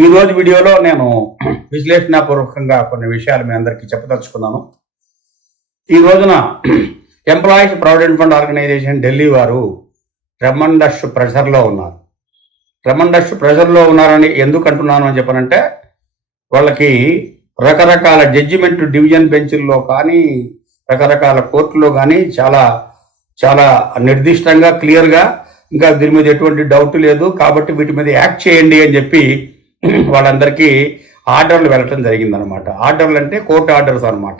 ఈరోజు వీడియోలో నేను విశ్లేషణాపూర్వకంగా కొన్ని విషయాలు మీ అందరికీ చెప్పదలుచుకున్నాను. ఈ రోజున employees provident fund organisation Delhi వారు ట్రెమండస్ ప్రెషర్లో ఉన్నారు. ట్రెమండస్ ప్రెషర్లో ఉన్నారని ఎందుకు అంటున్నాను అని చెప్పనంటే, వాళ్ళకి రకరకాల జడ్జిమెంట్ డివిజన్ బెంచ్ల్లో కానీ రకరకాల కోర్టులో కానీ చాలా చాలా నిర్దిష్టంగా క్లియర్గా ఇంకా దీని మీద ఎటువంటి డౌట్ లేదు కాబట్టి వీటి మీద యాక్ట్ చేయండి అని చెప్పి వాళ్ళందరికీ ఆర్డర్లు వెళ్ళటం జరిగిందనమాట. ఆర్డర్లు అంటే కోర్టు ఆర్డర్స్ అనమాట.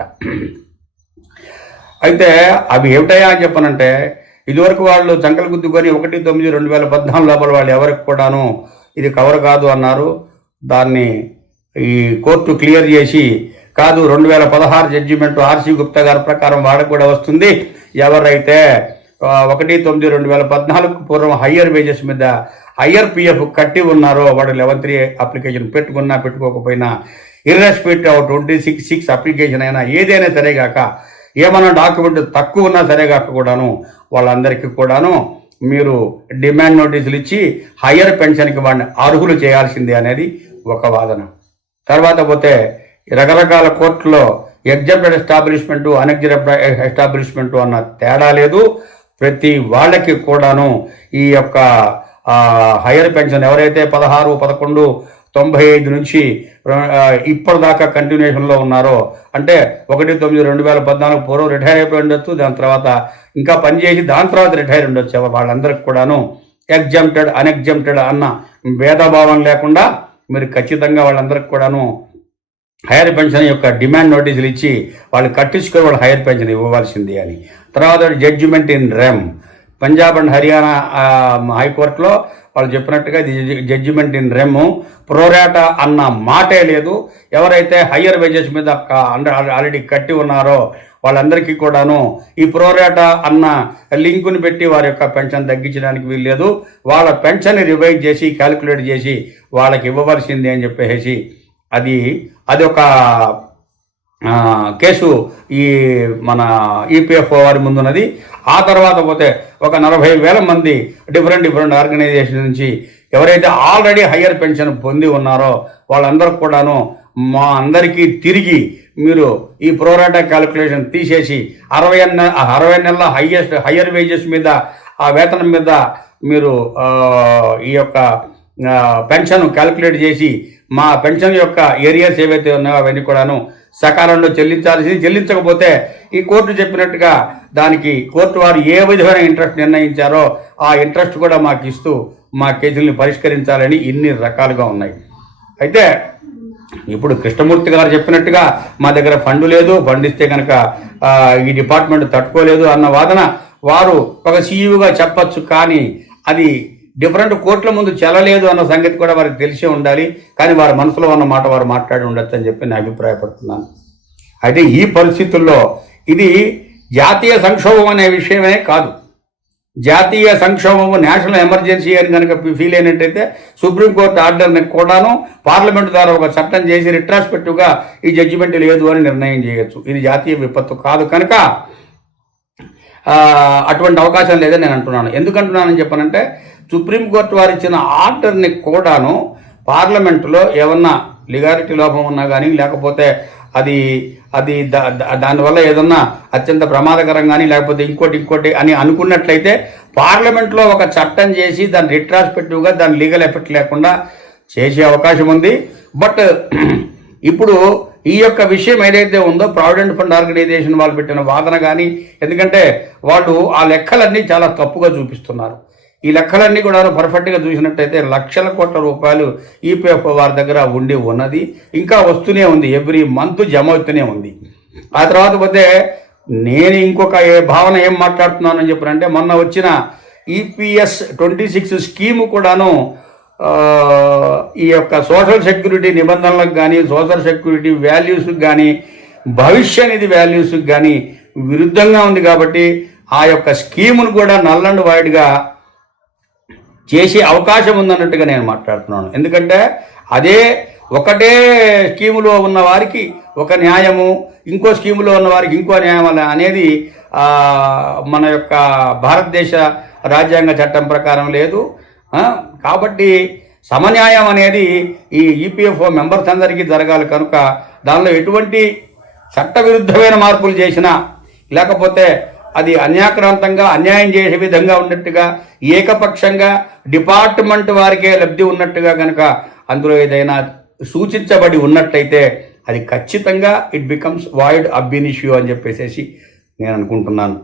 అయితే అవి ఏమిటయా అని చెప్పనంటే, ఇదివరకు వాళ్ళు చంకలు గుద్దుకొని 1/9/2014 లోపల వాళ్ళు ఎవరికి కూడాను ఇది కవర్ కాదు అన్నారు. దాన్ని ఈ కోర్టు క్లియర్ చేసి కాదు 2016 జడ్జిమెంట్ ఆర్సి గుప్తా గారి ప్రకారం వాళ్ళకు కూడా వస్తుంది. ఎవరైతే 1/9/2014 పూర్వం హయ్యర్ వేజెస్ మీద హయ్యర్ పిఎఫ్ కట్టి ఉన్నారో వాడు 11(3) అప్లికేషన్ పెట్టుకున్నా పెట్టుకోకపోయినా ఇర్రెస్పెక్టివ్ 26(6) అప్లికేషన్ అయినా ఏదైనా సరేగాక ఏమన్నా డాక్యుమెంట్ తక్కువ ఉన్నా సరేగాక కూడాను వాళ్ళందరికీ కూడాను మీరు డిమాండ్ నోటీసులు ఇచ్చి హయ్యర్ పెన్షన్కి వాడిని అర్హులు చేయాల్సిందే అనేది ఒక వాదన. తర్వాత పోతే రకరకాల కోర్టులో ఎగ్జామ్టెడ్ ఎస్టాబ్లిష్మెంటు అనెగ్జామ్టెడ్ ఎస్టాబ్లిష్మెంటు అన్న తేడా లేదు. ప్రతి వాళ్ళకి కూడాను ఈ యొక్క హయ్యర్ పెన్షన్ ఎవరైతే 16/11/95 నుంచి ఇప్పటిదాకా కంటిన్యూషన్లో ఉన్నారో, అంటే 1/9/2014 పూర్వం రిటైర్ అయిపోయి ఉండొచ్చు, దాని తర్వాత ఇంకా పనిచేసి దాని తర్వాత రిటైర్ ఉండొచ్చు, వాళ్ళందరికీ కూడాను ఎగ్జామ్టెడ్ అనెగ్జామ్టెడ్ అన్న భేదభావం లేకుండా మీరు ఖచ్చితంగా వాళ్ళందరికీ కూడాను హైయర్ పెన్షన్ యొక్క డిమాండ్ నోటీసులు ఇచ్చి వాళ్ళు కట్టించుకొని వాళ్ళు హైయర్ పెన్షన్ ఇవ్వవలసింది అని. తర్వాత judgement in rem Punjab and Haryana హైకోర్టులో వాళ్ళు చెప్పినట్టుగా ఇది జడ్జిమెంట్ ఇన్ రెమ్ ప్రోరాటా అన్న మాటే లేదు. ఎవరైతే హయ్యర్ వేజెస్ మీద ఆల్రెడీ కట్టి ఉన్నారో వాళ్ళందరికీ కూడాను ఈ ప్రోరాటా అన్న లింకుని పెట్టి వారి యొక్క పెన్షన్ తగ్గించడానికి వీల్లేదు. వాళ్ళ పెన్షన్ రివైజ్ చేసి క్యాలిక్యులేట్ చేసి వాళ్ళకి ఇవ్వవలసింది అని చెప్పేసి అది ఒక కేసు ఈ మన ఈపీఎఫ్ఓ వారి ముందున్నది. ఆ తర్వాత పోతే ఒక 40,000 మంది డిఫరెంట్ ఆర్గనైజేషన్ నుంచి ఎవరైతే ఆల్రెడీ హయ్యర్ పెన్షన్ పొంది ఉన్నారో వాళ్ళందరూ కూడాను మా అందరికీ తిరిగి మీరు ఈ ప్రోరాటా క్యాలిక్యులేషన్ తీసేసి 60 నెలల హయ్యర్ వేజెస్ మీద ఆ వేతనం మీద మీరు ఈ యొక్క పెన్షన్ క్యాలిక్యులేట్ చేసి మా పెన్షన్ యొక్క ఏరియాస్ ఏవైతే ఉన్నాయో అవన్నీ కూడాను సకాలంలో చెల్లించకపోతే ఈ కోర్టు చెప్పినట్టుగా దానికి కోర్టు వారు ఏ విధమైన ఇంట్రెస్ట్ నిర్ణయించారో ఆ ఇంట్రెస్ట్ కూడా మాకు ఇస్తూ మా కేసుల్ని పరిష్కరించాలని ఇన్ని రకాలుగా ఉన్నాయి. అయితే ఇప్పుడు కృష్ణమూర్తి గారు చెప్పినట్టుగా మా దగ్గర ఫండ్ లేదు, ఫండ్ ఇస్తే కనుక ఈ డిపార్ట్మెంట్ తట్టుకోలేదు అన్న వాదన వారు ఒక సీఈఓగా చెప్పచ్చు, కానీ అది డిఫరెంట్ కోర్టుల ముందు చెల్లలేదు అన్న సంగతి కూడా వారికి తెలిసే ఉండాలి. కానీ వారి మనసులో ఉన్న మాట వారు మాట్లాడి ఉండొచ్చు అని చెప్పి నేను అభిప్రాయపడుతున్నాను. అయితే ఈ పరిస్థితుల్లో ఇది జాతీయ సంక్షోభం అనే విషయమే కాదు. జాతీయ సంక్షోభము నేషనల్ ఎమర్జెన్సీ అని కనుక ఫీల్ అయినట్టయితే సుప్రీంకోర్టు ఆర్డర్ని కూడాను పార్లమెంటు ద్వారా ఒక చట్టం చేసి రిట్రాస్పెక్టివ్గా ఈ జడ్జిమెంట్ లేదు అని నిర్ణయం చేయొచ్చు. ఇది జాతీయ విపత్తు కాదు కనుక అటువంటి అవకాశం లేదని నేను అంటున్నాను. ఎందుకంటున్నానని చెప్పనంటే, సుప్రీంకోర్టు వారు ఇచ్చిన ఆర్డర్ని కూడాను పార్లమెంటులో ఏమన్నా లీగాలిటీ లోపం ఉన్నా కానీ లేకపోతే అది దానివల్ల ఏదన్నా అత్యంత ప్రమాదకరం కానీ లేకపోతే ఇంకోటి అని అనుకున్నట్లయితే పార్లమెంట్లో ఒక చట్టం చేసి దాన్ని రిట్రాస్పెక్టివ్గా దాని లీగల్ ఎఫెక్ట్ లేకుండా చేసే అవకాశం ఉంది. బట్ ఇప్పుడు ఈ యొక్క విషయం ఏదైతే ఉందో ప్రావిడెంట్ ఫండ్ ఆర్గనైజేషన్ వాళ్ళు పెట్టిన వాదన కానీ, ఎందుకంటే వాళ్ళు ఆ లెక్కలన్నీ చాలా తప్పుగా చూపిస్తున్నారు. ఈ లెక్కలన్నీ కూడా పర్ఫెక్ట్గా చూసినట్టయితే లక్షల కోట్ల రూపాయలు ఈపీఎఫ్ఓ వారి దగ్గర ఉన్నది, ఇంకా వస్తూనే ఉంది, ఎవ్రీ మంత్ జమ అవుతూనే ఉంది. ఆ తర్వాత పోతే నేను ఇంకొక భావన ఏం మాట్లాడుతున్నానని చెప్పానంటే, మొన్న వచ్చిన ఈపీఎస్ 26 స్కీము కూడాను ఈ యొక్క సోషల్ సెక్యూరిటీ నిబంధనలకు కానీ సోషల్ సెక్యూరిటీ వాల్యూస్కి కానీ భవిష్య నిధి వాల్యూస్కి కానీ విరుద్ధంగా ఉంది. కాబట్టి ఆ యొక్క స్కీమును కూడా నల్ అండ్ వైడ్గా చేసే అవకాశం ఉందన్నట్టుగా నేను మాట్లాడుతున్నాను. ఎందుకంటే అదే ఒకటే స్కీములో ఉన్న వారికి ఒక న్యాయము, ఇంకో స్కీములో ఉన్న వారికి ఇంకో న్యాయం అనేది మన యొక్క భారతదేశ రాజ్యాంగ చట్టం ప్రకారం లేదు. కాబట్టి సమన్యాయం అనేది ఈ ఈపీఎఫ్ఓ మెంబర్స్ అందరికీ జరగాలి కనుక దానిలో ఎటువంటి చట్టవిరుద్ధమైన మార్పులు చేసినా లేకపోతే అది అన్యాక్రాంతంగా అన్యాయం చేసే విధంగా ఉన్నట్టుగా ఏకపక్షంగా డిపార్ట్మెంట్ వారికే లబ్ధి ఉన్నట్టుగా కనుక అందులో ఏదైనా సూచించబడి ఉన్నట్టయితే అది ఖచ్చితంగా ఇట్ బికమ్స్ వాయిడ్ అబ్ ఇనిషియో అని చెప్పేసి నేను అనుకుంటున్నాను.